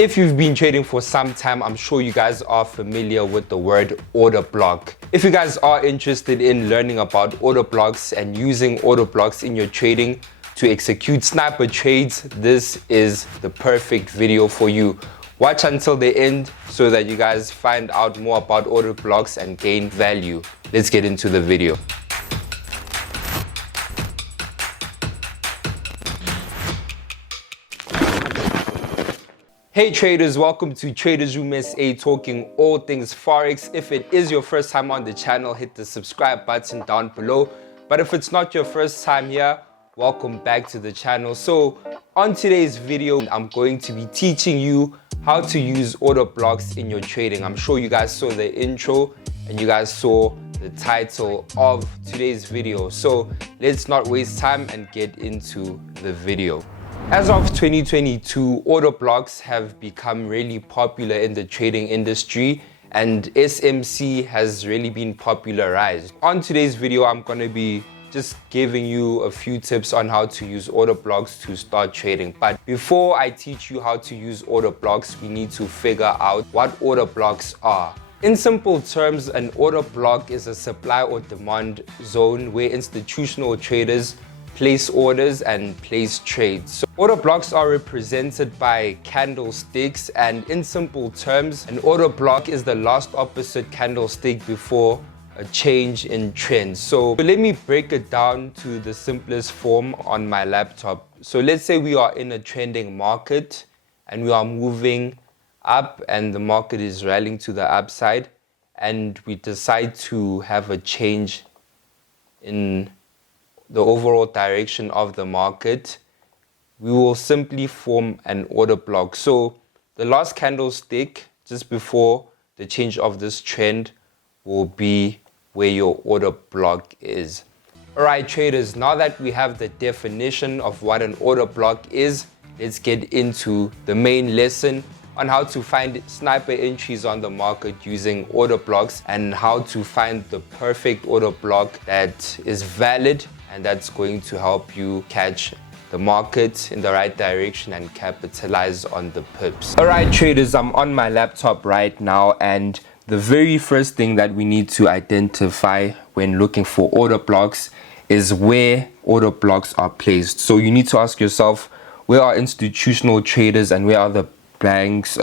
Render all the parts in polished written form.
If you've been trading for some time, I'm sure you guys are familiar with the word order block. If you guys are interested in learning about order blocks and using order blocks in your trading to execute sniper trades, this is the perfect video for you. Watch until the end so that you guys find out more about order blocks and gain value. Let's get into the video. Hey traders, welcome to Traders Room SA, talking all things Forex. If it is your first time on the channel, hit the subscribe button down below. But if it's not your first time here, welcome back to the channel. So on today's video, I'm going to be teaching you how to use order blocks in your trading. I'm sure you guys saw the intro and you guys saw the title of today's video. So let's not waste time and get into the video. As of 2022, order blocks have become really popular in the trading industry, and SMC has really been popularized. On today's video, I'm going to be just giving you a few tips on how to use order blocks to start trading. But before I teach you how to use order blocks, we need to figure out what order blocks are. In simple terms, an order block is a supply or demand zone where institutional traders place orders and place trades. So order blocks are represented by candlesticks, and in simple terms, an order block is the last opposite candlestick before a change in trend. So let me break it down to the simplest form on my laptop. So let's say we are in a trending market and we are moving up and the market is rallying to the upside, and we decide to have a change in the overall direction of the market. We will simply form an order block. So the last candlestick just before the change of this trend will be where your order block is. Alright traders, now that we have the definition of what an order block is, let's get into the main lesson on how to find sniper entries on the market using order blocks, and how to find the perfect order block that is valid and that's going to help you catch the market in the right direction and capitalize on the pips. Alright traders, I'm on my laptop right now, and the very first thing that we need to identify when looking for order blocks is where order blocks are placed. So you need to ask yourself, where are institutional traders and where are the banks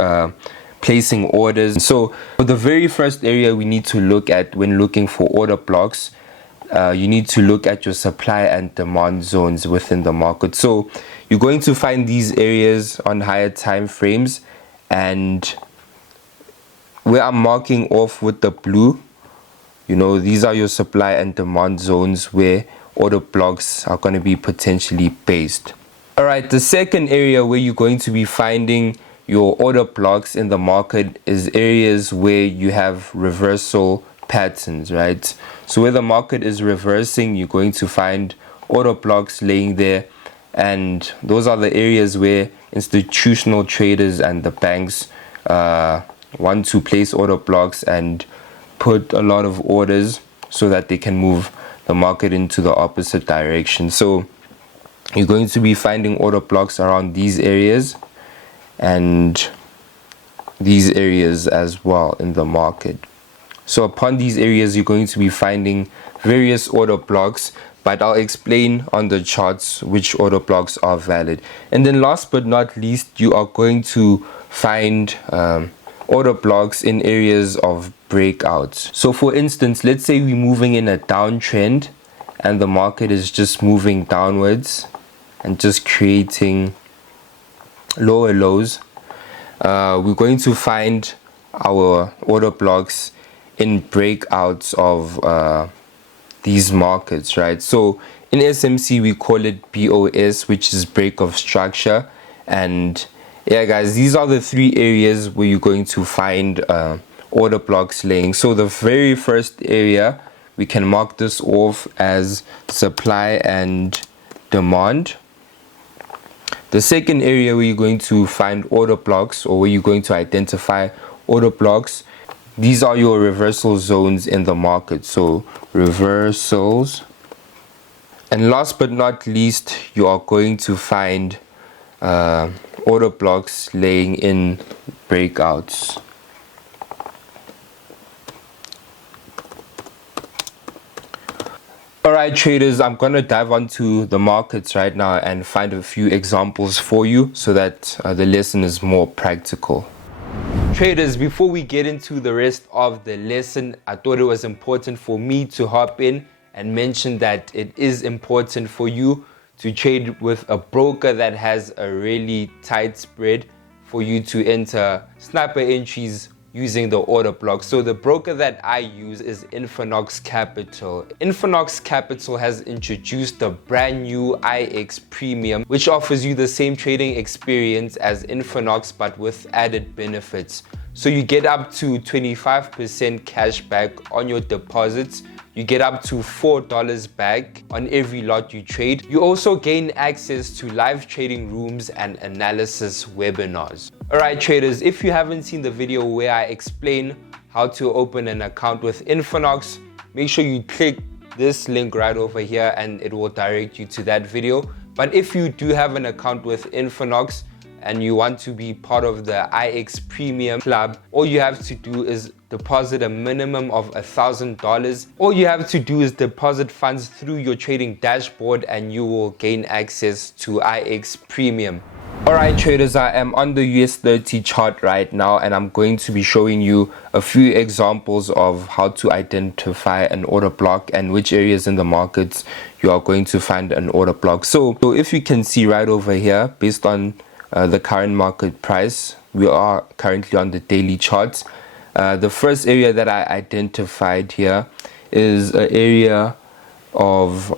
placing orders? So the very first area we need to look at when looking for order blocks, you need to look at your supply and demand zones within the market. So you're going to find these areas on higher time frames, and where I'm marking off with the blue, these are your supply and demand zones where order blocks are going to be potentially based. Alright, the second area where you're going to be finding your order blocks in the market is areas where you have reversal patterns, right? So where the market is reversing, you're going to find order blocks laying there, and those are the areas where institutional traders and the banks want to place order blocks and put a lot of orders so that they can move the market into the opposite direction. So you're going to be finding order blocks around these areas and these areas as well in the market. So upon these areas, you're going to be finding various order blocks, but I'll explain on the charts which order blocks are valid. And then last but not least, you are going to find order blocks in areas of breakouts. So for instance, let's say we're moving in a downtrend and the market is just moving downwards and just creating lower lows. We're going to find our order blocks in breakouts of these markets, right? So in SMC we call it BOS, which is break of structure. And yeah guys, these are the three areas where you're going to find order blocks laying. So the very first area, we can mark this off as supply and demand. The second area where you're going to find order blocks, or where you're going to identify order blocks, these are your reversal zones in the market. So reversals. And last but not least, you are going to find order blocks laying in breakouts. Alright traders, I'm going to dive onto the markets right now and find a few examples for you so that the lesson is more practical. Traders, before we get into the rest of the lesson, I thought it was important for me to hop in and mention that it is important for you to trade with a broker that has a really tight spread for you to enter sniper entries using the order block. So the broker that I use is INFINOX Capital. INFINOX Capital has introduced a brand new IX Premium, which offers you the same trading experience as INFINOX but with added benefits. So you get up to 25% cash back on your deposits. You get up to $4 back on every lot you trade. You also gain access to live trading rooms and analysis webinars. Alright traders, if you haven't seen the video where I explain how to open an account with INFINOX, make sure you click this link right over here and it will direct you to that video. But if you do have an account with INFINOX and you want to be part of the IX Premium Club, all you have to do is deposit a minimum of $1,000. All you have to do is deposit funds through your trading dashboard and you will gain access to IX Premium. Alright traders, I am on the US30 chart right now and I'm going to be showing you a few examples of how to identify an order block and which areas in the markets you are going to find an order block. So if you can see right over here, based on the current market price, we are currently on the daily charts. The first area that I identified here is an area of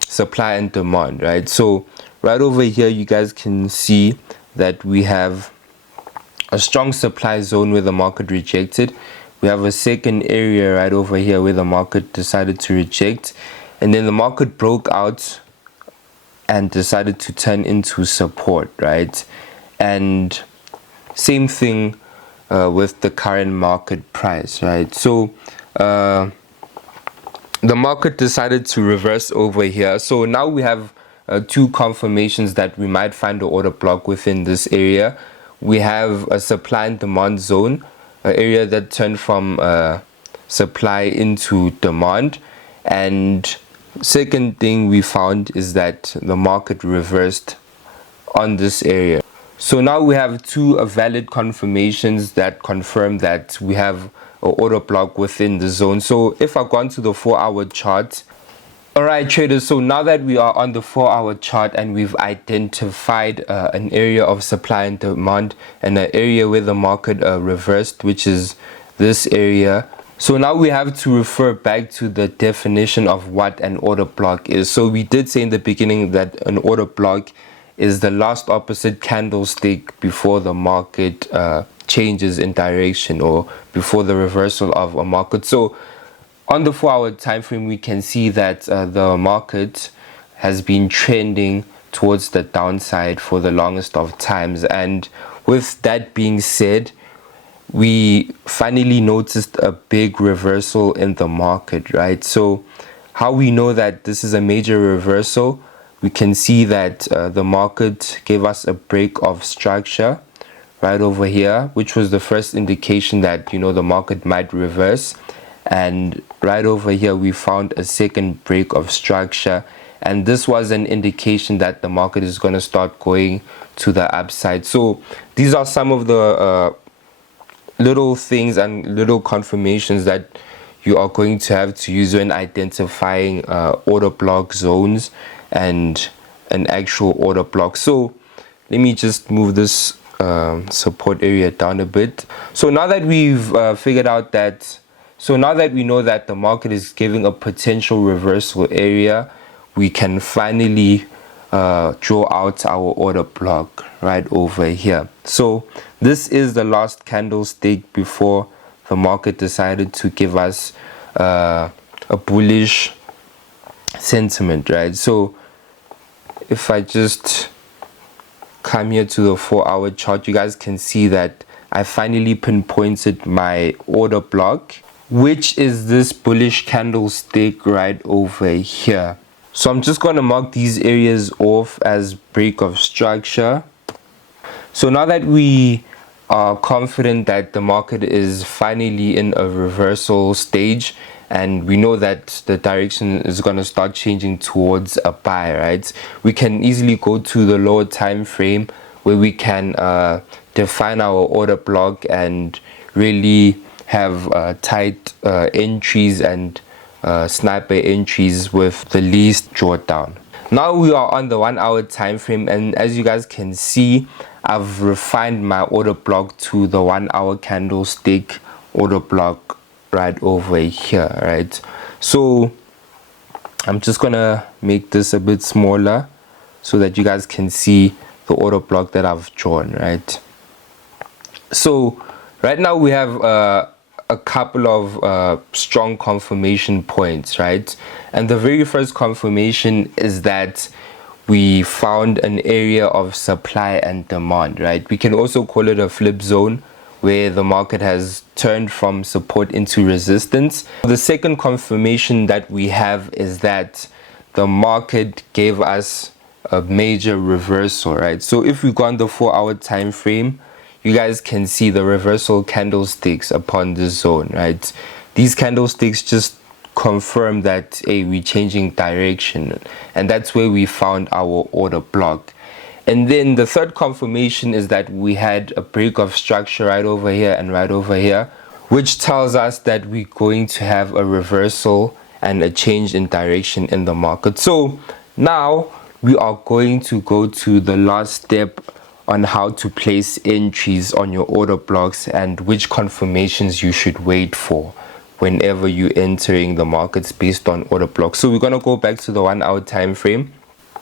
supply and demand, right? So right over here you guys can see that we have a strong supply zone where the market rejected. We have a second area right over here where the market decided to reject, and then the market broke out and decided to turn into support, right? And same thing with the current market price, right? So the market decided to reverse over here. So now we have two confirmations that we might find an order block within this area. We have a supply and demand zone, an area that turned from supply into demand, and second thing we found is that the market reversed on this area. So now we have two valid confirmations that confirm that we have an order block within the zone. So if I go on to the 4-hour chart, alright traders, so now that we are on the 4-hour chart and we've identified an area of supply and demand and an area where the market reversed, which is this area. So now we have to refer back to the definition of what an order block is. So we did say in the beginning that an order block is the last opposite candlestick before the market changes in direction or before the reversal of a market. So on the 4-hour time frame, we can see that the market has been trending towards the downside for the longest of times. And with that being said, we finally noticed a big reversal in the market, right? So how we know that this is a major reversal, we can see that the market gave us a break of structure right over here, which was the first indication that, you know, the market might reverse. And right over here we found a second break of structure, and this was an indication that the market is going to start going to the upside. So these are some of the little things and little confirmations that you are going to have to use when identifying order block zones and an actual order block. So let me just move this support area down a bit. So now that we've figured out that, so now that we know that the market is giving a potential reversal area, we can finally draw out our order block right over here. So this is the last candlestick before the market decided to give us a bullish sentiment, right? So if I just come here to the 4-hour chart, you guys can see that I finally pinpointed my order block, which is this bullish candlestick right over here. So I'm just going to mark these areas off as break of structure. So now that we are confident that the market is finally in a reversal stage, and we know that the direction is going to start changing towards a buy, right? We can easily go to the lower time frame where we can define our order block and really have tight entries and sniper entries with the least drawdown. Now we are on the 1 hour time frame, and as you guys can see, I've refined my order block to the 1 hour candlestick order block right over here, right? So I'm just gonna make this a bit smaller so that you guys can see the order block that I've drawn, right? So right now we have a couple of strong confirmation points, right? And the very first confirmation is that we found an area of supply and demand, right? We can also call it a flip zone where the market has turned from support into resistance. The second confirmation that we have is that the market gave us a major reversal, right? So if we go on the 4 hour time frame, you guys can see the reversal candlesticks upon this zone, right? These candlesticks just confirm that, hey, we're changing direction, and that's where we found our order block. And then the third confirmation is that we had a break of structure right over here and right over here, which tells us that we're going to have a reversal and a change in direction in the market. So now we are going to go to the last step on how to place entries on your order blocks and which confirmations you should wait for whenever you're entering the markets based on order blocks. So we're going to go back to the 1 hour time frame.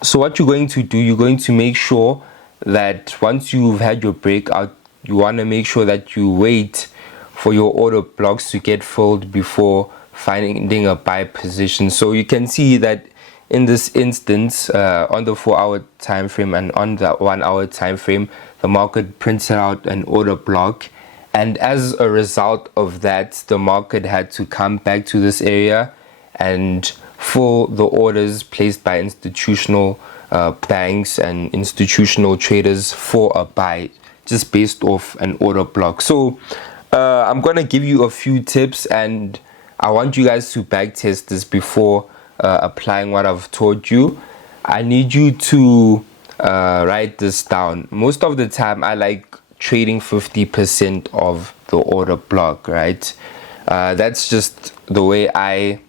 So what you're going to do, you're going to make sure that once you've had your breakout, you want to make sure that you wait for your order blocks to get filled before finding a buy position. So you can see that in this instance, on the 4 hour time frame and on the 1 hour time frame, the market printed out an order block, and as a result of that, the market had to come back to this area and fill the orders placed by institutional banks and institutional traders for a buy, just based off an order block. So I'm gonna give you a few tips, and I want you guys to backtest this before applying what I've taught you. I need you to write this down. Most of the time I like trading 50% of the order block, right? That's just the way I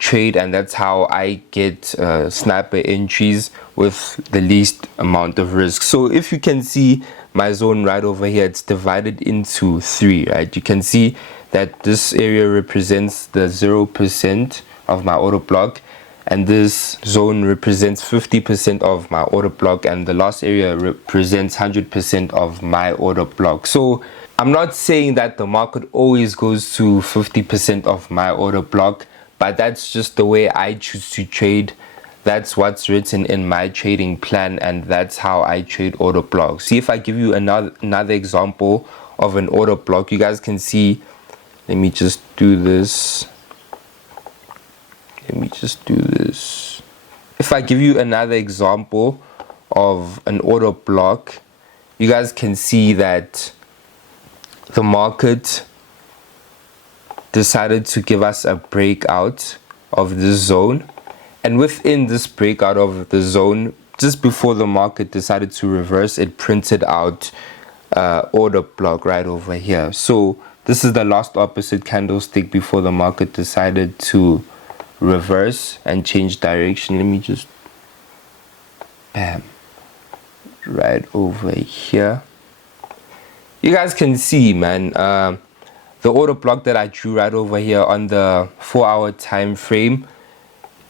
trade, and that's how I get sniper entries with the least amount of risk. So if you can see my zone right over here, it's divided into 3, right? You can see that this area represents the 0% of my order block, and this zone represents 50% of my order block, and the last area represents 100% of my order block. So I'm not saying that the market always goes to 50% of my order block, but that's just the way I choose to trade. That's what's written in my trading plan, and that's how I trade order blocks. See, if I give you another example of an order block, you guys can see. Let me just do this. If I give you another example of an order block, you guys can see that the market decided to give us a breakout of this zone, and within this breakout of the zone, just before the market decided to reverse, it printed out order block right over here. So this is the last opposite candlestick before the market decided to reverse and change direction. Let me just bam, right over here. You guys can see, man, the order block that I drew right over here on the 4 hour time frame,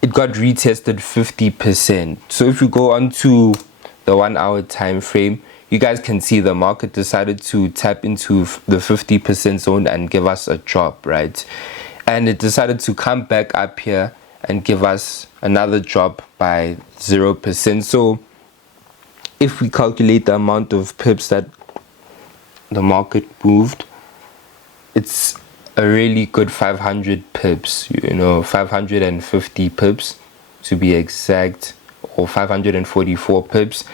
it got retested 50%. So if you go on to the 1 hour time frame, you guys can see the market decided to tap into the 50% zone and give us a drop, right? And it decided to come back up here and give us another drop by 0%. So if we calculate the amount of pips that the market moved, it's a really good 500 pips, 550 pips. to be exact, or 544 pips.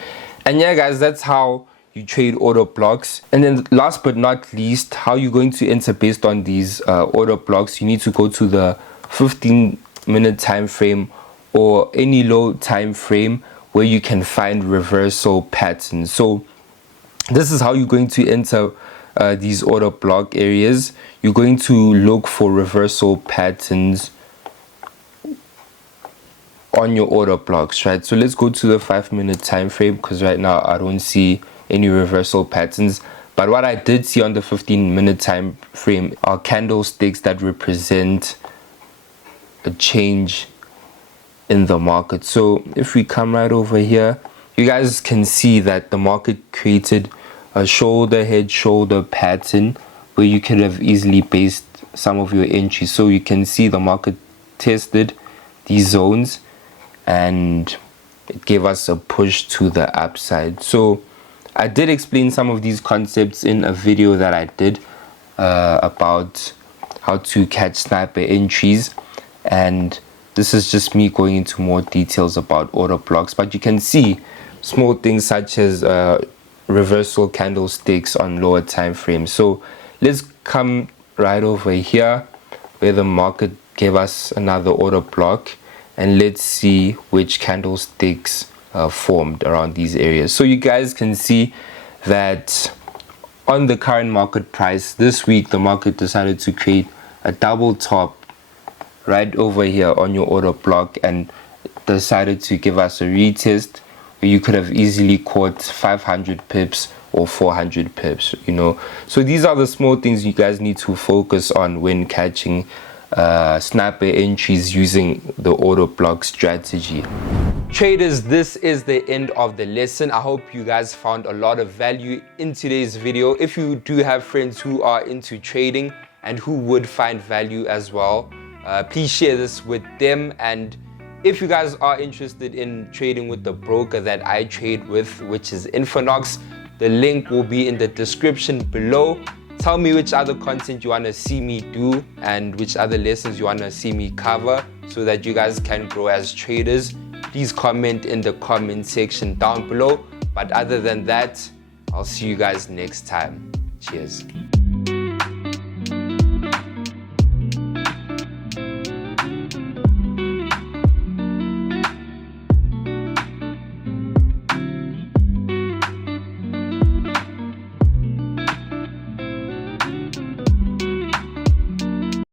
And yeah guys, that's how you trade order blocks. And then last but not least, how you're going to enter based on these order blocks. You need to go to the 15-minute time frame or any low time frame where you can find reversal patterns. So this is how you're going to enter these order block areas. You're going to look for reversal patterns on your order blocks, right? So let's go to the 5-minute time frame, because right now I don't see any reversal patterns. But what I did see on the 15-minute time frame are candlesticks that represent a change in the market. So if we come right over here, you guys can see that the market created a shoulder head shoulder pattern where you could have easily based some of your entries. So you can see the market tested these zones and it gave us a push to the upside. So I did explain some of these concepts in a video that I did about how to catch sniper entries, and this is just me going into more details about order blocks. But you can see small things such as reversal candlesticks on lower time frames. So let's come right over here where the market gave us another order block, and let's see which candlesticks formed around these areas. So you guys can see that on the current market price this week, the market decided to create a double top right over here on your order block and decided to give us a retest where you could have easily caught 500 pips or 400 pips, you know. So these are the small things you guys need to focus on when catching sniper entries using the order block strategy. Traders, this is the end of the lesson. I hope you guys found a lot of value in today's video. If you do have friends who are into trading and who would find value as well, please share this with them. And if you guys are interested in trading with the broker that I trade with, which is INFINOX, the link will be in the description below. Tell me which other content you want to see me do and which other lessons you want to see me cover so that you guys can grow as traders. Please comment in the comment section down below. But other than that, I'll see you guys next time. Cheers.